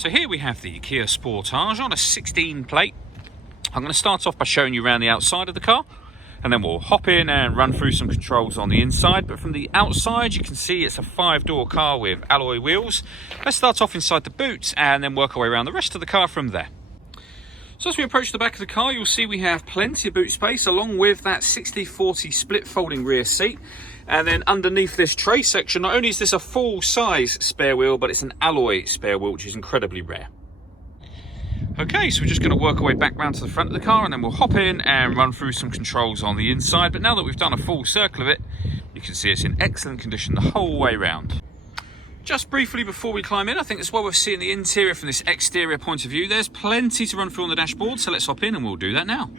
So here we have the Kia Sportage on a 16 plate. I'm going to start off by showing you around the outside of the car, and then we'll hop in and run through some controls on the inside. But from the outside, you can see it's a 5-door car with alloy wheels. Let's start off inside the boot and then work our way around the rest of the car from there. So as we approach the back of the car, you'll see we have plenty of boot space along with that 60/40 split folding rear seat. And then underneath this tray section, not only is this a full-size spare wheel, but it's an alloy spare wheel, which is incredibly rare. Okay, so we're just going to work our way back round to the front of the car, and then we'll hop in and run through some controls on the inside. But now that we've done a full circle of it, you can see it's in excellent condition the whole way round. Just briefly before we climb in, I think it's well worth seeing the interior from this exterior point of view. There's plenty to run through on the dashboard, so let's hop in and we'll do that now.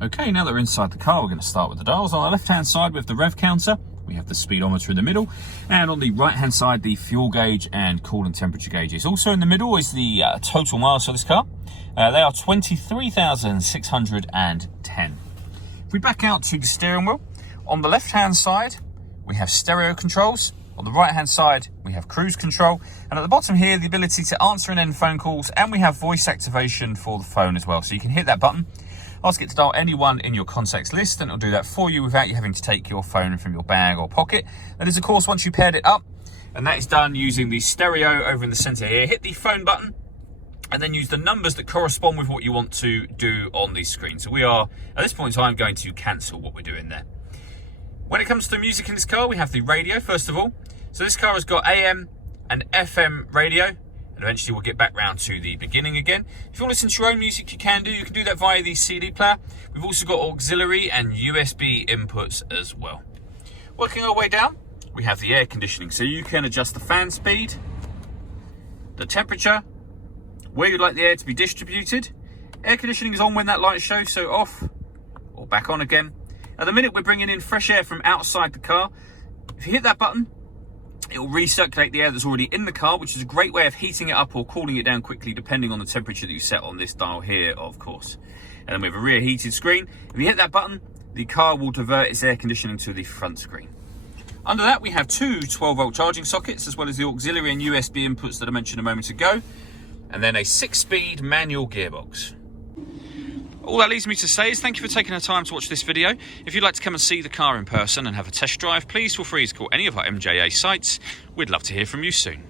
Okay, now that we're inside the car, we're going to start with the dials. On the left-hand side with the rev counter, we have the speedometer in the middle, and on the right-hand side, the fuel gauge and coolant temperature gauges. Also in the middle is the total miles for this car. They are 23,610. If we back out to the steering wheel, on the left-hand side, we have stereo controls. On the right-hand side, we have cruise control. And at the bottom here, the ability to answer and end phone calls, and we have voice activation for the phone as well. So you can hit that button, ask it to dial anyone in your contacts list, and it'll do that for you without you having to take your phone from your bag or pocket. That is, of course, once you paired it up, and that is done using the stereo over in the center here. Hit the phone button, and then use the numbers that correspond with what you want to do on the screen. So we are, at this point in time, going to cancel what we're doing there. When it comes to the music in this car, we have the radio, first of all. So this car has got AM and FM radio. And eventually we'll get back round to the beginning again. If you want to listen to your own music, you can do that via the CD player. We've also got auxiliary and USB inputs as well. Working our way down, we have the air conditioning. So you can adjust the fan speed, the temperature, where you'd like the air to be distributed. Air conditioning is on when that light shows, so off or back on again. At the minute, we're bringing in fresh air from outside the car. If you hit that button, it will recirculate the air that's already in the car, which is a great way of heating it up or cooling it down quickly, depending on the temperature that you set on this dial here, of course. And then we have a rear heated screen. If you hit that button, the car will divert its air conditioning to the front screen. Under that, we have two 12-volt charging sockets, as well as the auxiliary and USB inputs that I mentioned a moment ago, and then a 6-speed manual gearbox. All that leaves me to say is thank you for taking the time to watch this video. If you'd like to come and see the car in person and have a test drive, please feel free to call any of our MJA sites. We'd love to hear from you soon.